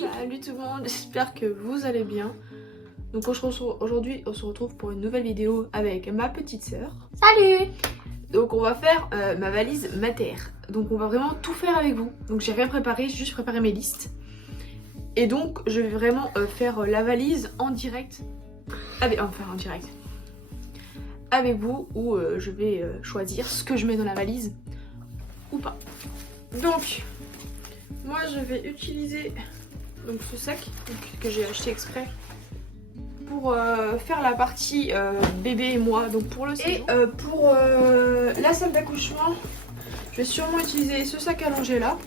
Salut tout le monde, j'espère que vous allez bien. Donc aujourd'hui on se retrouve pour une nouvelle vidéo avec ma petite sœur. Salut. Donc on va faire ma valise mater. Donc on va vraiment tout faire avec vous. Donc j'ai rien préparé, j'ai juste préparé mes listes. Et donc je vais vraiment faire la valise en direct. Enfin en direct. Avec vous, où je vais choisir ce que je mets dans la valise ou pas. Donc moi je vais utiliser donc ce sac que j'ai acheté exprès pour faire la partie bébé et moi, donc pour le séjour. Et pour la salle d'accouchement, je vais sûrement utiliser ce sac allongé là.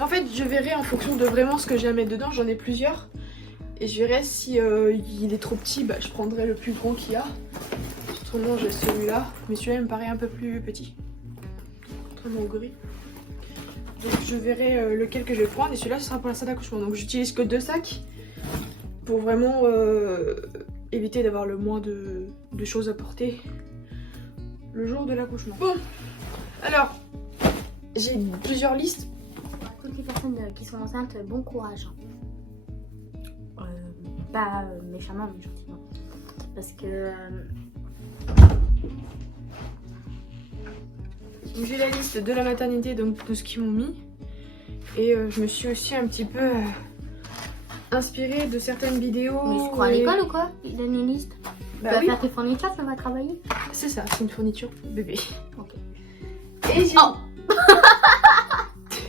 En fait je verrai en fonction de vraiment ce que j'ai à mettre dedans, j'en ai plusieurs. Et je verrai si il est trop petit, bah, je prendrai le plus gros qu'il y a. Autrement j'ai celui-là, mais celui-là me paraît un peu plus petit. Autrement gris. Donc je verrai lequel que je vais prendre et celui-là ce sera pour la salle d'accouchement. Donc j'utilise que 2 sacs pour vraiment éviter d'avoir le moins de choses à porter le jour de l'accouchement. Bon, alors j'ai plusieurs listes. Toutes les personnes qui sont enceintes, bon courage. Pas méchamment mais gentiment. Parce que... J'ai la liste de la maternité, donc de ce qu'ils m'ont mis. Et je me suis aussi un petit peu inspirée de certaines vidéos. Mais tu crois à l'école ou quoi? Il donne une liste. Bah tu vas oui. faire tes fournitures, tu vas travailler. C'est ça, c'est une fourniture bébé. Ok. Et j'ai... Oh.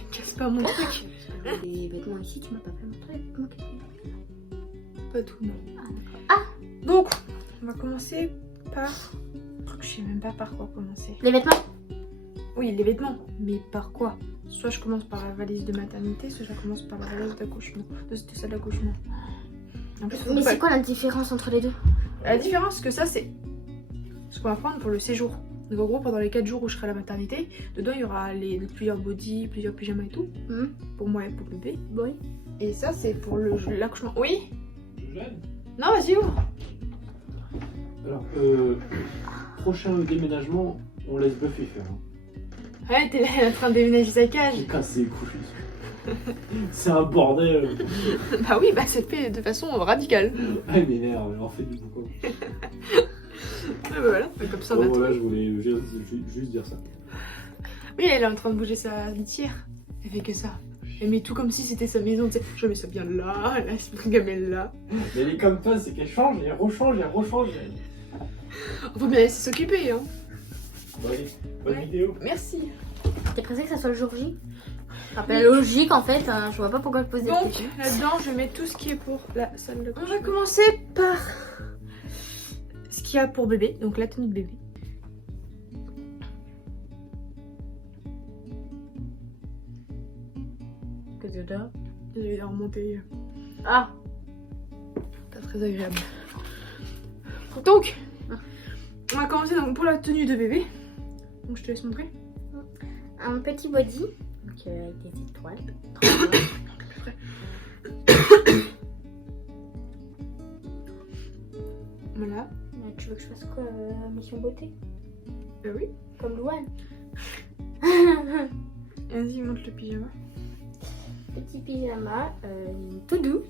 Casse pas mon truc. Les vêtements ici, tu m'as pas fait montrer les vêtements. Pas tout, non. Ah. Donc, on va commencer par... Je sais même pas par quoi commencer. Les vêtements. Oui, les vêtements. Mais par quoi? Soit je commence par la valise de maternité, soit je commence par la valise d'accouchement. De salle d'accouchement. Mais c'est quoi la différence entre les deux? La différence que ça, c'est ce qu'on va prendre pour le séjour. Donc en gros, pendant les 4 jours où je serai à la maternité, dedans il y aura plusieurs bodys, plusieurs pyjamas et tout. Pour moi et pour bébé. Oui. Et ça, c'est pour l'accouchement. Oui? Jeanne. Non, vas-y, ouvre. Alors, prochain déménagement, on laisse Buffy faire. Hein. Ouais, t'es là, elle est en train de déménager sa cage. J'ai cassé les couilles. C'est un bordel. Bah oui, bah c'est fait de façon radicale. Ah, elle m'énerve, elle en fait du beaucoup. Ah bah voilà, c'est comme ça on a Bon, tout. voilà, je voulais juste dire ça. Oui, elle est en train de bouger sa litière. Elle fait que ça. Elle met tout comme si c'était sa maison, tu sais. Je mets ça bien là, là, ce gamelle là. Mais elle est comme toi, c'est qu'elle change, elle rechange, elle rechange. On faut bien laisser s'occuper, hein. Bon, allez, bonne vidéo. Merci. T'es pressé que ça soit le jour J? La logique en fait, je vois pas pourquoi je pose des Donc questions. là-dedans, je mets tout ce qui est pour la salle de bain. On va commencer par ce qu'il y a pour bébé, donc la tenue de bébé. Que c'est là? Je vais la remonter. Ah. Pas très agréable. Donc, on va commencer donc pour la tenue de bébé. Donc je te laisse montrer. Un petit body donc, avec des étoiles. Voilà. Tu veux que je fasse quoi? Mission beauté? Oui. Comme Louane. Vas-y, montre le pyjama. Petit pyjama, tout doux.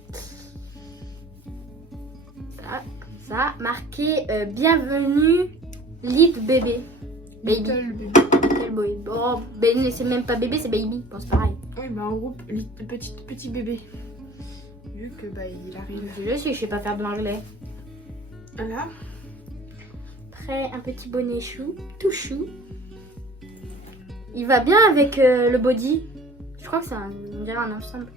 Voilà, comme ça. Marqué bienvenue, Little Bébé. Baby. Little baby. Quel boy. Oh, ben, c'est même pas bébé, c'est baby. Bon, c'est pareil. Oui, bah en gros, petit bébé. Vu que bah il arrive. Je sais, je sais pas faire de l'anglais. Voilà. Après, un petit bonnet chou, tout chou. Il va bien avec le body. Je crois que c'est on dirait un ensemble.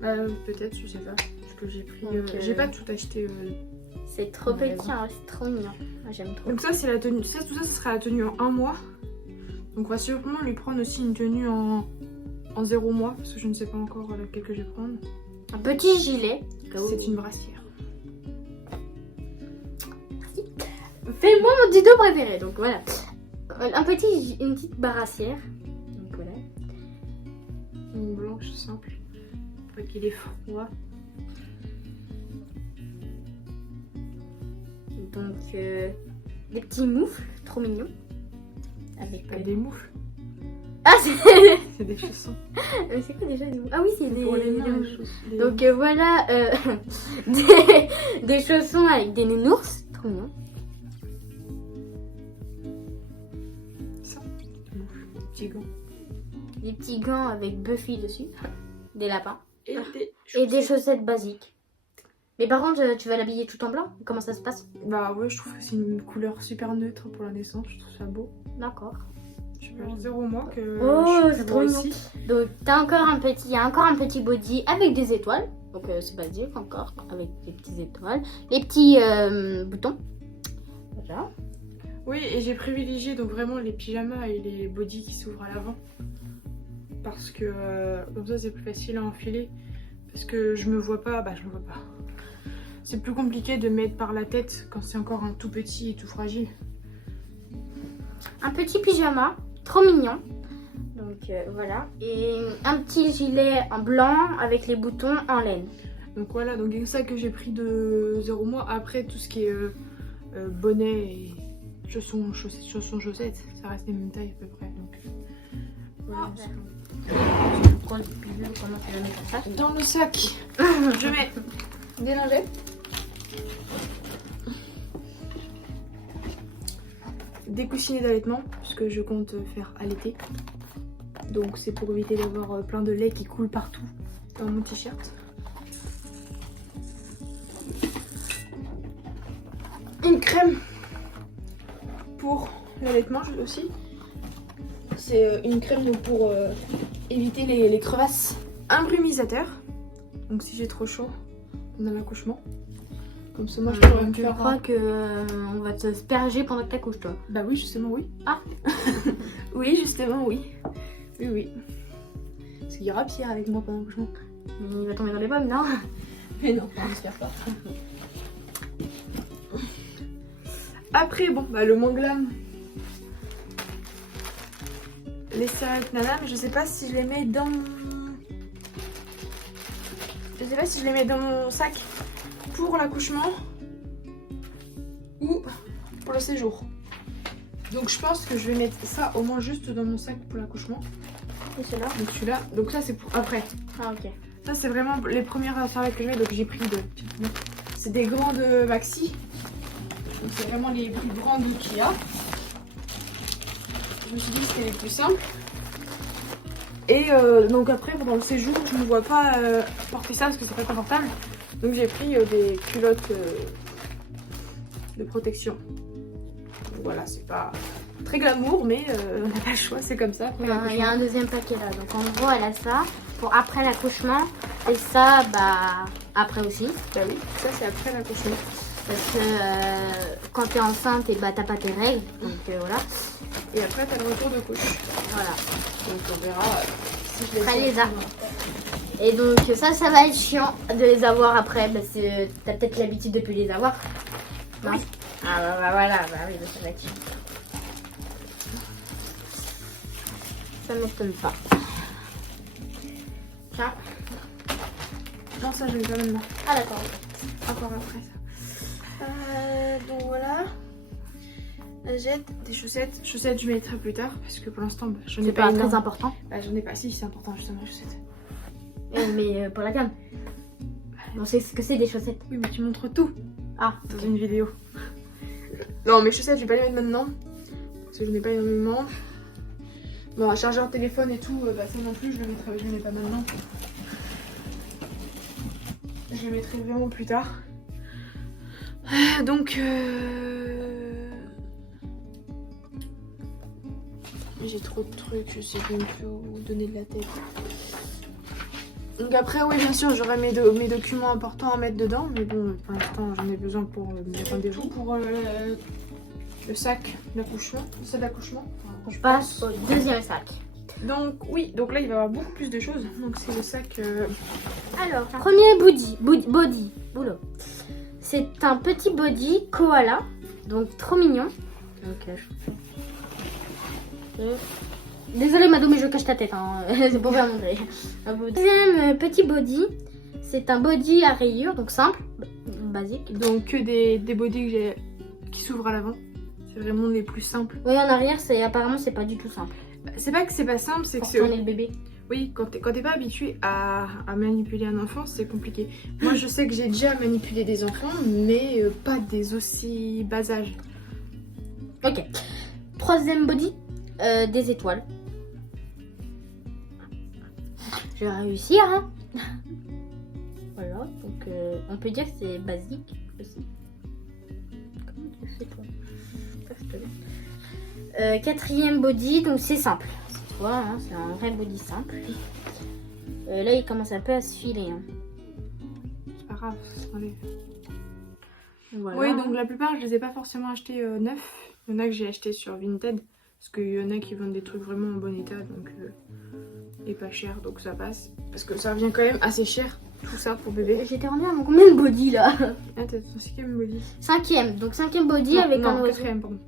Peut-être, je sais pas. Parce que j'ai pris. Donc, J'ai pas tout acheté. C'est trop Ouais, petit, hein, c'est trop mignon. Moi, j'aime trop. Donc ça, c'est la tenue. Tout ça, ce sera la tenue en 1 mois. Donc on va sûrement lui prendre aussi une tenue en 0 mois. Parce que je ne sais pas encore laquelle que je vais prendre. Un petit gilet. C'est une brassière. Fais-moi mon dido préféré, donc voilà. Une petite brassière. Donc voilà. Une blanche simple. Pour qu'il est froid. Donc des petits moufles, trop mignons. Avec Pas des moufles. Ah, c'est C'est des chaussons. mais c'est quoi déjà Ah oui, c'est des... Pour les mains, les chaussons. Donc voilà, des chaussons avec des nounours. Trop mignon. Ça, petits gants. Des petits gants avec Buffy dessus. Des lapins. Et des Et des chaussettes basiques. Mais par contre, tu vas l'habiller tout en blanc? Comment ça se passe? Bah ouais, je trouve que c'est une couleur super neutre pour la naissance, je trouve ça beau. D'accord. Je sais pas, 0 mois que Oh, je c'est suis trop mignon. ici. Donc t'as encore un petit, il y a encore un petit body avec des étoiles. Donc c'est basique encore, avec des petites étoiles. Les petits boutons. Voilà. Oui, et j'ai privilégié donc vraiment les pyjamas et les bodys qui s'ouvrent à l'avant. Parce que comme ça c'est plus facile à enfiler. Parce que je me vois pas, je me vois pas. C'est plus compliqué de mettre par la tête quand c'est encore un tout petit et tout fragile. Un petit pyjama, trop mignon. Donc voilà. Et un petit gilet en blanc avec les boutons en laine. Donc voilà, donc c'est ça que j'ai pris de 0 mois. Après tout ce qui est bonnet et chaussons, chaussettes, ça reste les mêmes tailles à peu près. Donc voilà. Comment tu le mets comme ça? Dans le sac, je mets des lingettes. Des coussinets d'allaitement, puisque je compte faire allaiter. Donc c'est pour éviter d'avoir plein de lait qui coule partout dans mon t-shirt. Une crème pour l'allaitement aussi. C'est une crème donc, pour éviter les crevasses. Un brumisateur. Donc si j'ai trop chaud pendant l'accouchement. Comme ça moi je pourrais me Je faire... crois que on va te sperger pendant que t'accouches toi. Bah oui justement oui. Ah. Oui justement oui. Oui oui. Parce qu'il y aura Pierre avec moi pendant l'accouchement. Il va tomber dans les pommes, non? Mais non, on espère pas. Après bon bah le manglam. Les serviettes nana, mais je sais pas si je les mets dans mon... Je sais pas si je les mets dans mon sac pour l'accouchement ou pour le séjour. Donc je pense que je vais mettre ça au moins juste dans mon sac pour l'accouchement. Et celui-là? Donc celui-là, donc ça c'est pour après. Ah ok. Ça c'est vraiment les premières serviettes que je mets, donc j'ai pris de... C'est des grandes maxi. Donc c'est vraiment les plus grandes qu'il y a. Je me suis dit que c'était les plus simples. Et donc après pendant le séjour je ne me vois pas porter ça parce que c'est pas confortable. Donc j'ai pris des culottes de protection. Donc voilà, c'est pas très glamour mais on n'a pas le choix, c'est comme ça. Il y a un deuxième paquet là. Donc en gros elle a ça pour après l'accouchement. Et ça bah après aussi. Bah oui, ça c'est après l'accouchement. Parce que quand t'es enceinte et bah t'as pas tes règles. Donc voilà. Et après t'as le retour de couche. Voilà. Donc on verra si je les Après ai. les a. Et donc ça va être chiant de les avoir après parce que t'as peut-être l'habitude de plus les avoir. Non? Oui. Ah bah voilà, bah oui, ça va être chiant. Ça m'étonne pas. Tiens. Non ça je l'ai pas maintenant. Ah d'accord. Encore après ça. Donc voilà. Des chaussettes. Chaussettes je mettrai plus tard parce que pour l'instant j'en ai C'est pas pas énorme. très important. Bah j'en ai pas, si c'est important justement les chaussettes. Mais pour la gamme. On sait ce que c'est des chaussettes. Oui mais tu montres tout Ah. dans une vidéo. Non mes chaussettes je vais pas les mettre maintenant. Parce que je n'ai pas énormément. Bon un chargeur de téléphone et tout, bah ça non plus je le mets pas maintenant. Je le mettrai vraiment plus tard. Donc j'ai trop de trucs, je sais même plus où donner de la tête. Donc après oui bien sûr j'aurai mes documents importants à mettre dedans, mais bon pour l'instant j'en ai besoin pour mes rendez-vous. Pour le sac d'accouchement, Je passe au deuxième sac. Donc oui, donc là il va y avoir beaucoup plus de choses. Donc c'est le sac. Alors, premier body. Boulot. C'est un petit body koala. Donc trop mignon. Donc, désolée Mado, mais je cache ta tête. Hein. C'est pour faire montrer. Deuxième petit body. C'est un body à rayures, donc simple, basique. Donc que des bodys que j'ai qui s'ouvrent à l'avant. C'est vraiment les plus simples. Oui, en arrière, apparemment c'est pas du tout simple. C'est pas que c'est pas simple, c'est que Pour c'est... tourner le bébé. Oui, quand t'es pas habitué à manipuler un enfant, c'est compliqué. Moi, je sais que j'ai déjà manipulé des enfants, mais pas des aussi bas âge. Ok. Troisième body, des étoiles. Je vais réussir, hein. Voilà, donc on peut dire que c'est basique aussi. Comment tu fais toi? Ça, je te laisse. Quatrième body, donc c'est simple. Tu vois, hein, c'est un vrai body simple. Là, il commence un peu à se filer. Hein. C'est pas grave, ça s'enlève. Voilà. Oui, donc la plupart, je les ai pas forcément achetés neufs. Il y en a que j'ai acheté sur Vinted. Parce qu'il y en a qui vendent des trucs vraiment en bon état, donc et pas cher, donc ça passe. Parce que ça revient quand même assez cher, tout ça pour bébé. J'étais rendue à mon combien de body là? Ah, t'as ton cinquième body. Cinquième, donc cinquième body Non, avec non, un oiseau. quatrième, pardon.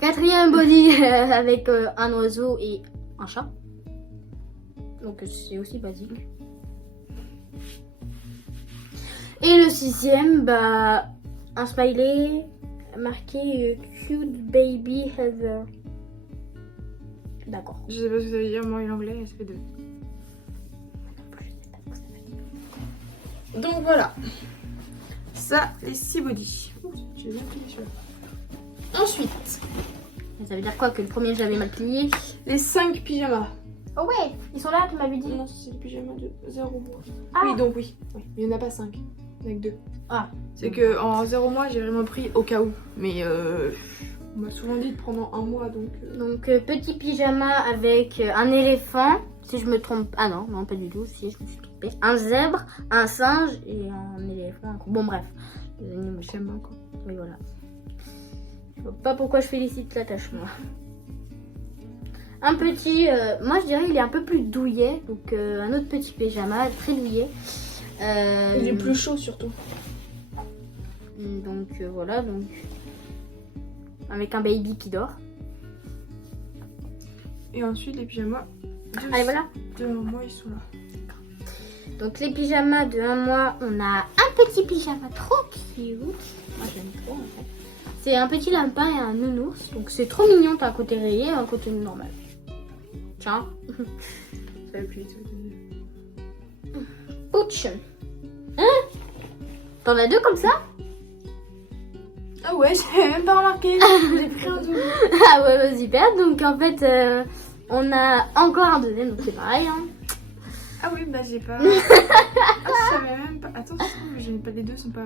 Quatrième body avec un oiseau et un chat. Donc c'est aussi basique. Et le sixième, bah un smiley marqué cute baby Heather. D'accord. Je sais pas ce que ça veut dire, moi et l'anglais, ça fait deux. Donc voilà. Ça, les 6 body. Oh, j'ai bien plié celui-là. Ensuite, Ça veut dire quoi que le premier j'avais mal plié? les 5 pyjamas. Oh ouais, ils sont là, tu m'avais dit. Non, c'est les pyjamas de 0 mois. Ah. Oui, donc oui. Oui. Il n'y en a pas 5. Il n'y en a que 2. Ah. C'est que en 0 mois, j'ai vraiment pris au cas où. Mais on m'a souvent dit de prendre en 1 mois, donc... Donc petit pyjama avec un éléphant, si je me trompe. Ah non, non pas du tout, si je me suis trompée. Un zèbre, un singe et un éléphant. Bon bref, les animaux. J'aime bien, quoi. Oui voilà. Je vois pas pourquoi je félicite la tâche moi. Un petit, moi je dirais il est un peu plus douillet, donc un autre petit pyjama très douillet. Il est plus chaud surtout. Donc voilà, donc avec un baby qui dort. Et ensuite, les pyjamas Allez voilà. de 1 mois, ils sont là. Donc les pyjamas de 1 mois, on a un petit pyjama trop cute. Moi j'aime trop en fait. C'est un petit lapin et un nounours. Donc c'est trop mignon, t'as un côté rayé et un côté normal. Tiens. Ça va plus vite. Ouch. Hein? T'en as deux comme ça? Ah ouais, j'avais même pas remarqué. J'ai pris un double. Ah ouais, bah, super. Donc en fait, on a encore un deuxième, donc c'est pareil. Hein. Ah oui, bah j'ai pas... Ah, je savais même pas... Attends, les deux sont pas...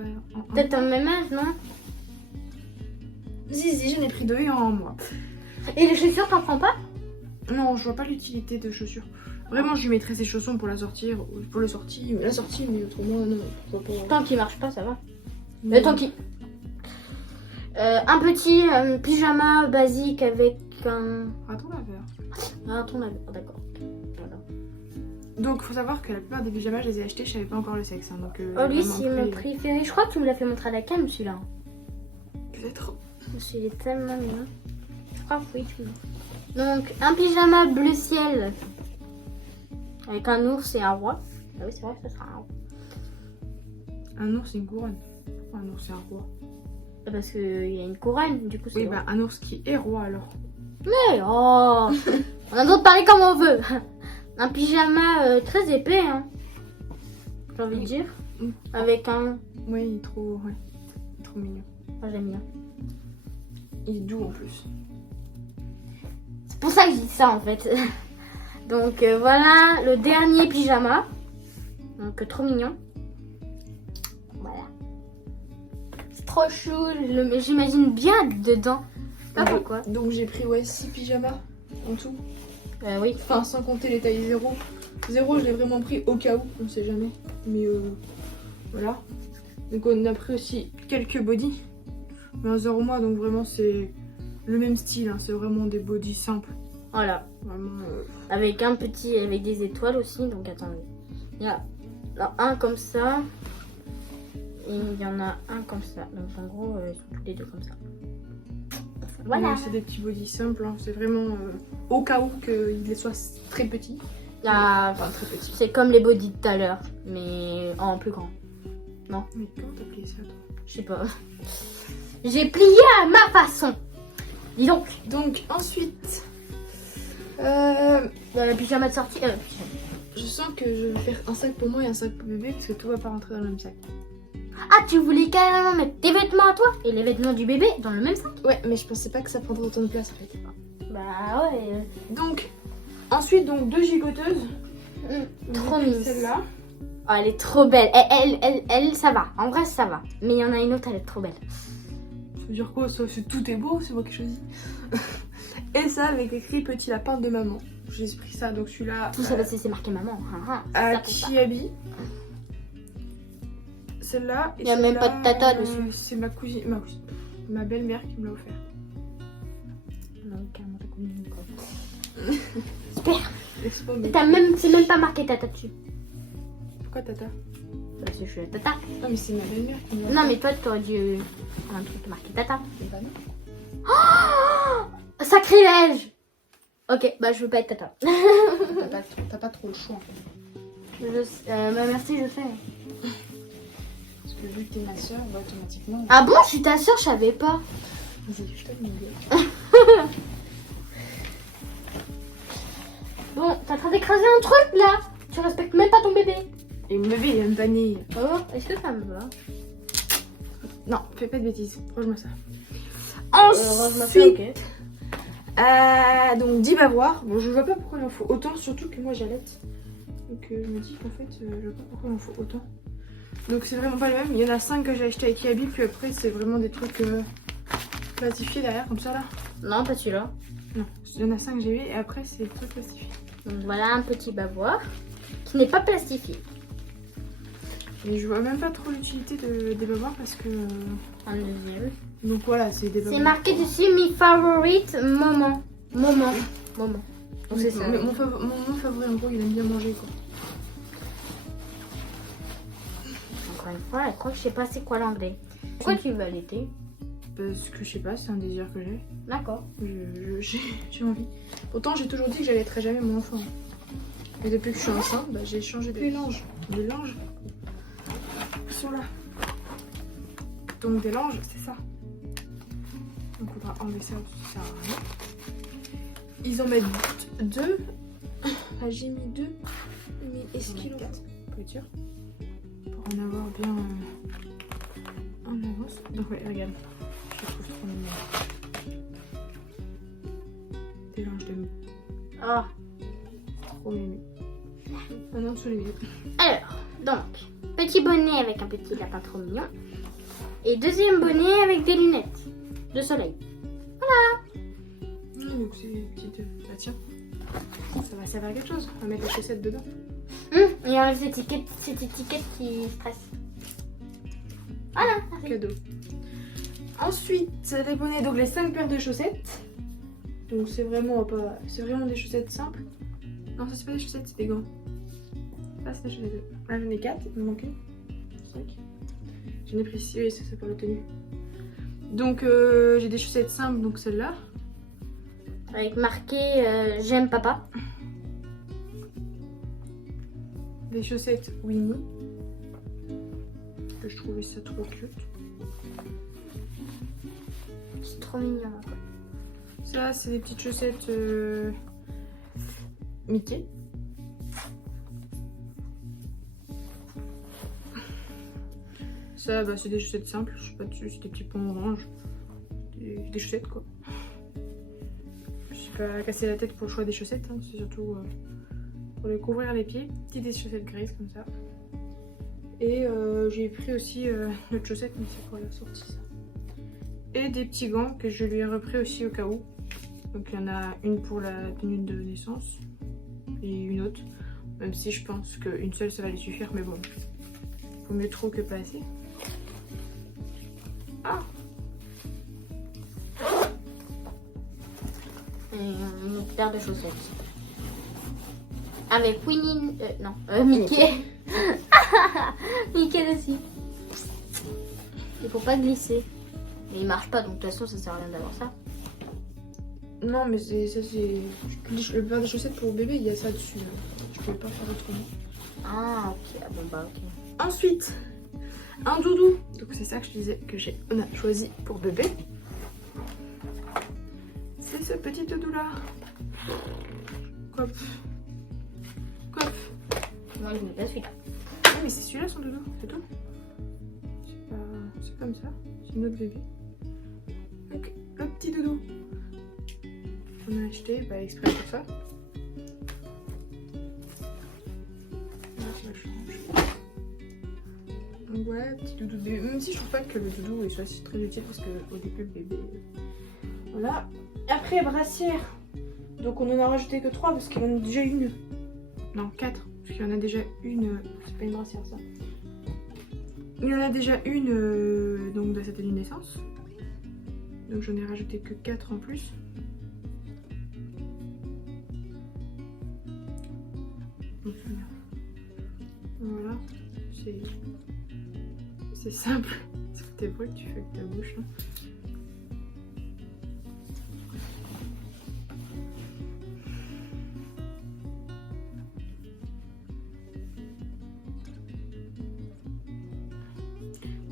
Peut-être en même âge, non? Si, j'en ai pris 2 en 1 mois. Et les chaussures, t'en prends pas? Non, je vois pas l'utilité de chaussures. Vraiment, je lui mettrais ses chaussons pour la sortir, ou pour la sortie, mais autrement, non. Pourquoi pas. Tant qu'il marche pas, ça va. Non. Tant qu'il... un petit pyjama basique avec un... Raton laveur. Ah, ton avis. Oh, d'accord. Voilà. Donc, faut savoir que la plupart des pyjamas, je les ai achetés, je savais pas encore le sexe. Hein, donc, Oh, lui, vraiment c'est mon préféré. Je crois que tu me l'as fait montrer à la cam, celui-là. Peut-être. Il est tellement mignon. Je crois que oui, tu l'as. Donc, un pyjama bleu ciel. Avec un ours et un roi. Ah oui, c'est vrai que ça sera un roi. Un ours, c'est une couronne. Un ours, c'est un roi. Parce qu'il y a une couronne, du coup, c'est Oui, roi. bah un ours qui est roi alors. Mais oh, on a le droit de parler comme on veut. Un pyjama très épais, hein. J'ai envie de dire. Avec un... Ouais, il est trop, ouais, trop mignon. Oh, j'aime bien. Il est doux en plus. C'est pour ça que je dis ça, en fait. Donc, voilà le dernier pyjama. Donc, trop mignon. Voilà. C'est trop chou. J'imagine bien dedans. Ah, pourquoi? Donc j'ai pris 6 pyjamas en tout. Oui. Enfin, sans compter les tailles 0. 0, je l'ai vraiment pris au cas où, on sait jamais. Mais voilà. Donc on a pris aussi quelques bodys. Mais en 0 mois, donc vraiment c'est le même style. Hein. C'est vraiment des bodys simples. Voilà. Vraiment. Avec un petit, avec des étoiles aussi. Donc attendez. Il y a un comme ça. Et il y en a un comme ça. Donc en gros, ils sont tous les deux comme ça. Voilà. Ouais, c'est des petits bodys simples. Hein. C'est vraiment au cas où qu'il soit très petit. Enfin, très petit. C'est comme les bodys de tout à l'heure, mais en plus grand. Non? Mais comment t'as plié ça, toi? Je sais pas. J'ai plié à ma façon. Dis donc. Donc ensuite, Dans la pyjama de sortie. Je sens que je vais faire un sac pour moi et un sac pour bébé parce que tout va pas rentrer dans le même sac. Ah, tu voulais carrément mettre tes vêtements à toi et les vêtements du bébé dans le même sac? Ouais, mais je pensais pas que ça prendrait autant de place en fait. Bah ouais. Donc, ensuite, donc 2 gigoteuses. Trop J'ai pris mise. Celle-là. Oh, elle est trop belle. Elle, ça va. En vrai, ça va. Mais il y en a une autre, elle est trop belle. Ça veut dire quoi ça? Tout est beau, c'est moi qui choisis. Et ça avec écrit petit lapin de maman. J'ai pris ça, donc celui-là. Tout ça parce que c'est marqué maman. À Ça pour ça. Kiabi. Celle-là. Y a même pas de tata dessus. C'est ma cousine. Ma belle-mère qui me l'a offert. Super. Laisse-moi, mais- C'est même pas marqué tata dessus. Pourquoi tata? Parce que je suis la tata. Non, mais c'est ma belle-mère qui me l'a offert. Non, mais toi, t'aurais dû un truc marqué tata. Bah non. Oh, sacrilège. Ok, bah je veux pas être tata. T'as pas trop le choix en fait. Bah merci, je sais. Parce que vu que t'es ma soeur, bah automatiquement. Ah bon, je suis ta soeur, je savais pas. Vas-y, je te dis. Bon, t'es en train d'écraser un truc là. Tu respectes même pas ton bébé. Et mon bébé, il aime vanille. Oh, est-ce que ça me va? Non, fais pas de bêtises. Range-moi ça. Range-moi ça, Ensuite, ok. donc 10 bavoirs. Bon, je vois pas pourquoi il en faut autant, surtout que moi j'allaite. Donc je me dis qu'en fait, je vois pas pourquoi il en faut autant. Donc c'est vraiment pas le même. Il y en a 5 que j'ai acheté avec Kiabi, puis après c'est vraiment des trucs plastifiés derrière, comme ça là. Non, pas celui-là. Non, il y en a 5 que j'ai eu et après c'est des trucs plastifiés. Donc voilà un petit bavoir qui n'est pas plastifié. Et je vois même pas trop l'utilité des bavoirs parce que. Un deuxième. Donc voilà, c'est des bavoirs. C'est marqué dessus my favorite moment. Donc c'est ça. Mais mon favori en gros, il aime bien manger quoi. Encore une fois, elle croit que je sais pas c'est quoi l'anglais. Pourquoi tu veux allaiter? Parce que je sais pas, c'est un désir que j'ai. D'accord. J'ai envie. Pourtant, j'ai toujours dit que j'allaiterais jamais mon enfant. Et depuis que je suis enceinte, bah, j'ai changé des langes. Des langes. Ils sont là. Donc des langes, c'est ça. Donc on va enlever ça parce que ça sert à rien. Ils en mettent 2. Ah, j'ai mis 2. Mais est-ce qu'ils ont 4 pour être sûr? Pour en avoir bien en avance. Donc ouais, regarde. Je trouve trop mignon. Des langes de mou. Ah. Trop mimi. Maintenant sous les yeux. Alors, donc, petit bonnet avec un petit lapin trop mignon. Et deuxième bonnet avec des lunettes de soleil. Donc c'est une petite. Bah tiens. Ça va servir à quelque chose. On va mettre les chaussettes dedans. Et enlève cette étiquette qui stresse. Voilà. merci. Cadeau. Ensuite, les bonnets, donc les 5 paires de chaussettes. Donc c'est vraiment pas. C'est vraiment des chaussettes simples. Non, ça c'est pas des chaussettes, c'est des gants. Là c'est des chaussettes. Là j'en ai 4, il me manque une. 5. J'en ai pris 6, oui, ça c'est pour la tenue. Donc j'ai des chaussettes simples, donc celle-là. Avec marqué j'aime papa. Des chaussettes Winnie. Que je trouvais ça trop cute. C'est trop mignon. Quoi. Ça c'est des petites chaussettes Mickey. Ça bah, c'est des chaussettes simples, je sais pas dessus, c'est des petits ponts orange. Des chaussettes quoi. Je suis pas cassé la tête pour le choix des chaussettes, hein. C'est surtout pour les couvrir les pieds. Petites des chaussettes grises comme ça. Et j'ai pris aussi notre chaussette, mais c'est pour la sortie ça. Et des petits gants que je lui ai repris aussi au cas où. Donc il y en a une pour la tenue de naissance et une autre. Même si je pense qu'une seule ça va lui suffire, mais bon. Vaut mieux trop que pas assez. Ah! Et une autre paire de chaussettes. Avec Winnie. Non, Mickey. Mickey dessus. Il faut pas glisser. Mais il marche pas, donc de toute façon ça sert à rien d'avoir ça. Non mais ça c'est... Le paire de chaussettes pour bébé, il y a ça dessus. Je pouvais pas faire autrement. Ah ok, ah, bon bah ok. Ensuite, un doudou. Donc c'est ça que je disais que on a choisi pour bébé. C'est ce petit doudou là. Hop. Hop. Moi, je mets pas celui-là. Ah, mais c'est celui-là son doudou, c'est tout. C'est comme ça. C'est notre bébé. Donc, le petit doudou. On a acheté exprès pour ça. Là, je change. Donc voilà, petit doudou de bébé. Même si je trouve pas que le doudou soit très utile parce qu'au début, le bébé. Voilà. Après, brassière. Donc on en a rajouté que 3 parce qu'il en a déjà une. Non, 4. Parce qu'il y en a déjà une. C'est pas une brassière ça. Il y en a déjà une donc de cette année de naissance. Donc j'en ai rajouté que 4 en plus. Voilà. C'est simple. C'est tes bruits que tu fais avec ta bouche. Hein.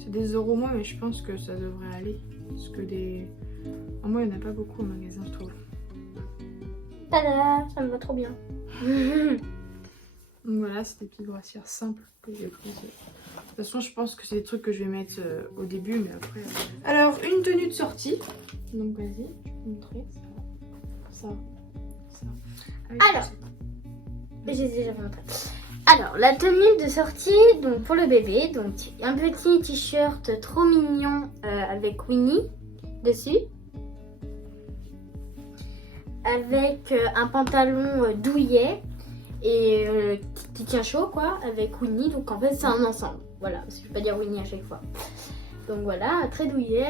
Des euros moins, mais je pense que ça devrait aller. Parce que en moi, il n'y en a pas beaucoup au magasin, je trouve. Tada, ça me va trop bien. Donc voilà, c'est des petites brassières simples que j'ai prises. De toute façon, je pense que c'est des trucs que je vais mettre au début, mais après... Alors, une tenue de sortie. Donc vas-y, je vais te montrer. Ça. Avec Alors, j'ai déjà montré. Alors, la tenue de sortie donc pour le bébé, donc un petit t-shirt trop mignon avec Winnie dessus, avec un pantalon douillet et qui tient chaud quoi, avec Winnie. Donc en fait c'est un ensemble, voilà, parce que je peux pas dire Winnie à chaque fois. Donc voilà, très douillet.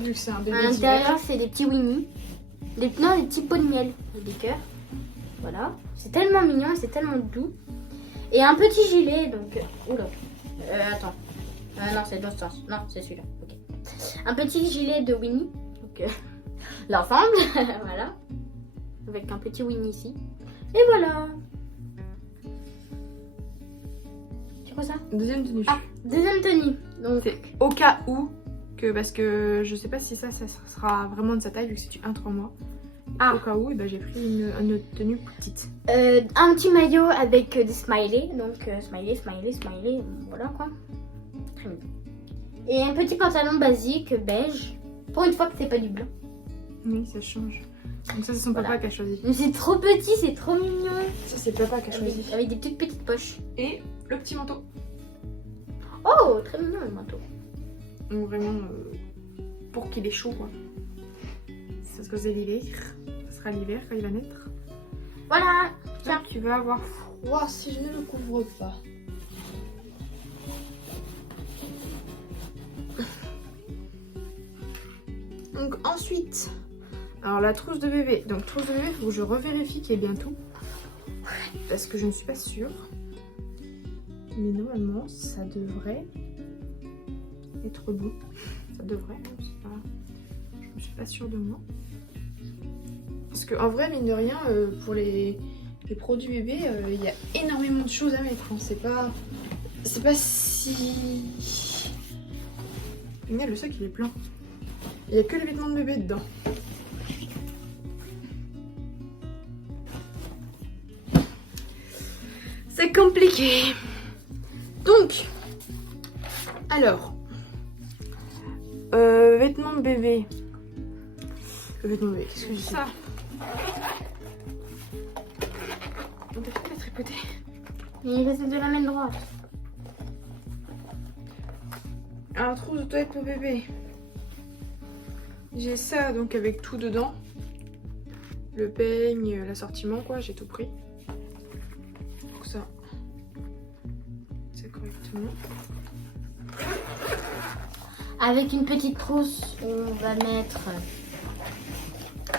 vu que c'est un bébé À l'intérieur c'est des petits Winnie, des petits pots de miel, des cœurs. Voilà, c'est tellement mignon et c'est tellement doux. Et un petit gilet, donc... Oula. Attends. Non, c'est l'autre sens. Non, c'est celui-là. Ok. Un petit gilet de Winnie. Donc, l'ensemble. Voilà. Avec un petit Winnie ici. Et voilà. C'est quoi ça? Deuxième tenue. Ah, deuxième tenue. Donc, C'est au cas où, parce que je sais pas si ça sera vraiment de sa taille vu que c'est du 1-3 mois. Ah. Au cas où, j'ai pris une autre tenue petite. un petit maillot avec des smileys. Donc, smiley. Voilà quoi. Très mignon. Et un petit pantalon basique beige. Pour une fois que c'est pas du blanc. Oui, ça change. Donc ça, c'est son Voilà. papa qui a choisi. Mais c'est trop petit, c'est trop mignon. Ça, c'est papa qui a choisi. Avec des petites poches. Et le petit manteau. Oh, très mignon le manteau. Donc vraiment, pour qu'il ait chaud, quoi. C'est parce que c'est l'hiver. Ça sera l'hiver quand il va naître. Voilà. Donc tu vas avoir froid si je ne le couvre pas. Donc ensuite, alors la trousse de bébé. Donc trousse de bébé, il faut que je revérifie qu'il y ait bien tout. Parce que je ne suis pas sûre. Mais normalement, ça devrait être bon. Ça devrait, je ne suis pas sûre de moi. Parce qu'en vrai, mine de rien, pour les produits bébés, il y a énormément de choses à mettre. Hein. C'est pas si... Regarde, le sac il est plein. Il n'y a que les vêtements de bébé dedans. C'est compliqué. Donc, alors, vêtements de bébé. Vêtements de bébé, qu'est-ce que j'ai ça? On peut pas la tripoter. Il reste de la main droite. Un trousse de toilette pour bébé. J'ai ça donc avec tout dedans. Le peigne, l'assortiment quoi, j'ai tout pris. Donc ça, c'est correctement. Avec une petite trousse, on va mettre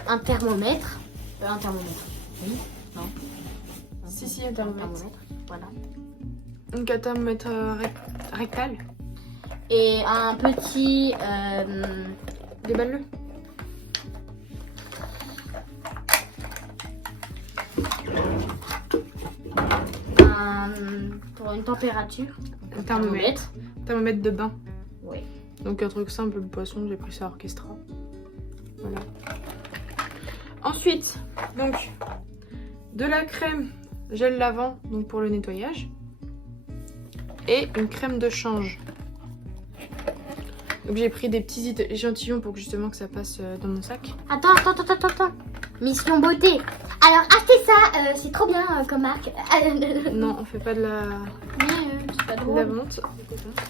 un thermomètre. Un thermomètre. Oui. Non. Si, un thermomètre. Voilà. Donc un thermomètre rectal. Et un petit... Déballe-le. Pour une température. Un thermomètre. Thermomètre de bain. Oui. Donc un truc simple, le poisson, j'ai pris ça à Orchestra. Voilà. Ensuite, donc, de la crème gel lavant, donc pour le nettoyage. Et une crème de change. Donc j'ai pris des petits échantillons pour que justement que ça passe dans mon sac. Attends. Mission beauté. Alors, achetez ça, c'est trop bien comme marque. Non, on fait pas de la, C'est pas de drôle. la vente. Donc,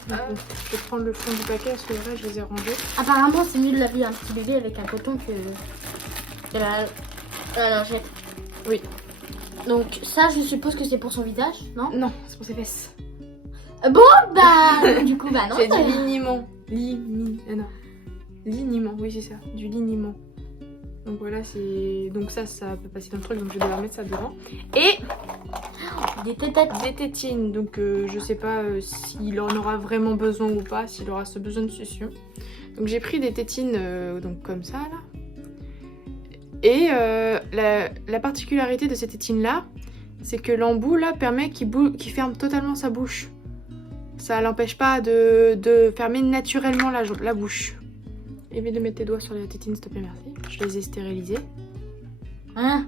bon, je vais prendre le fond du paquet parce que là je les ai rangés. Apparemment, c'est mieux de laver un petit bébé avec un coton que la lingette. Oui. Donc, ça, je suppose que c'est pour son visage, non? Non, c'est pour ses fesses. Bon, bah, du coup, bah non. C'est du liniment. Liniment, oui c'est ça, du liniment. Donc voilà, c'est... Donc ça peut passer dans le truc, donc je vais devoir mettre ça devant. Et Des tétettes. des tétines, donc je sais pas s'il en aura vraiment besoin ou pas, s'il aura ce besoin de succion. Donc j'ai pris des tétines donc comme ça là. Et la particularité de ces tétines là, c'est que l'embout là permet qu'il ferme totalement sa bouche. Ça l'empêche pas de fermer naturellement la bouche. Évite de mettre tes doigts sur les tétines, s'il te plaît, merci. Je les ai stérilisées. Hein?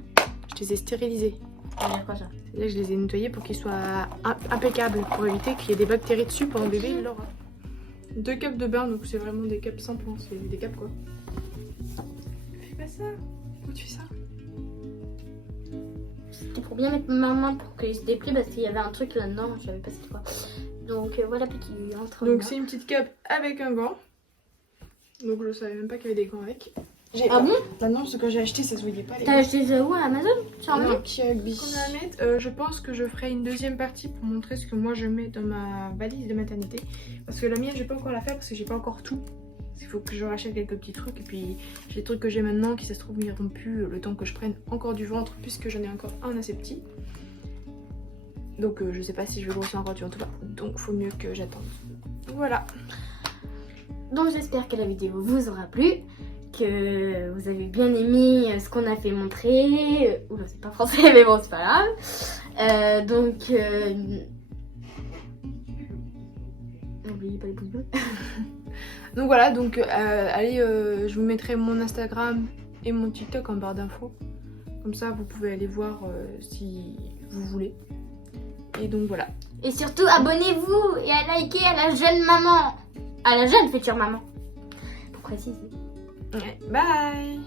Je les ai stérilisées. Ça veut dire quoi ça? C'est-à-dire que je les ai nettoyés pour qu'ils soient impeccables, pour éviter qu'il y ait des bactéries dessus pendant le bébé, il l'aura. 2 cups de bain, donc c'est vraiment des cups simples, hein, c'est des cups quoi. Fais pas ça. Pourquoi tu fais ça? C'était pour bien mettre ma main pour qu'il se déplie parce qu'il y avait un truc là-dedans, je savais pas c'était quoi. Donc voilà petit entre. Donc c'est une petite cup avec un gant. Donc je savais même pas qu'il y avait des gants avec. Ah bon? Ah non, parce que quand j'ai acheté, ça se voyait pas les T'as gants. acheté ça où, à Amazon? Sur Amazon? Non, Kiabi. Je pense que je ferai une deuxième partie pour montrer ce que moi je mets dans ma valise de maternité. Parce que la mienne, je vais pas encore la faire parce que j'ai pas encore tout. Il faut que je rachète quelques petits trucs. Et puis, j'ai les trucs que j'ai maintenant qui, ça se trouve, n'iront plus le temps que je prenne encore du ventre, puisque j'en ai encore un assez petit. Donc, je sais pas si je vais grossir encore du ventre ou pas. Donc, faut mieux que j'attende. Voilà. Donc j'espère que la vidéo vous aura plu, que vous avez bien aimé ce qu'on a fait montrer. Oula, c'est pas français, mais bon, c'est pas grave. N'oubliez pas les pouces bleus. Donc voilà, donc allez, je vous mettrai mon Instagram et mon TikTok en barre d'infos. Comme ça, vous pouvez aller voir si vous voulez. Et donc voilà. Et surtout, abonnez-vous et à liker à la jeune maman. À la jeune future maman. Pour préciser. Ouais, bye.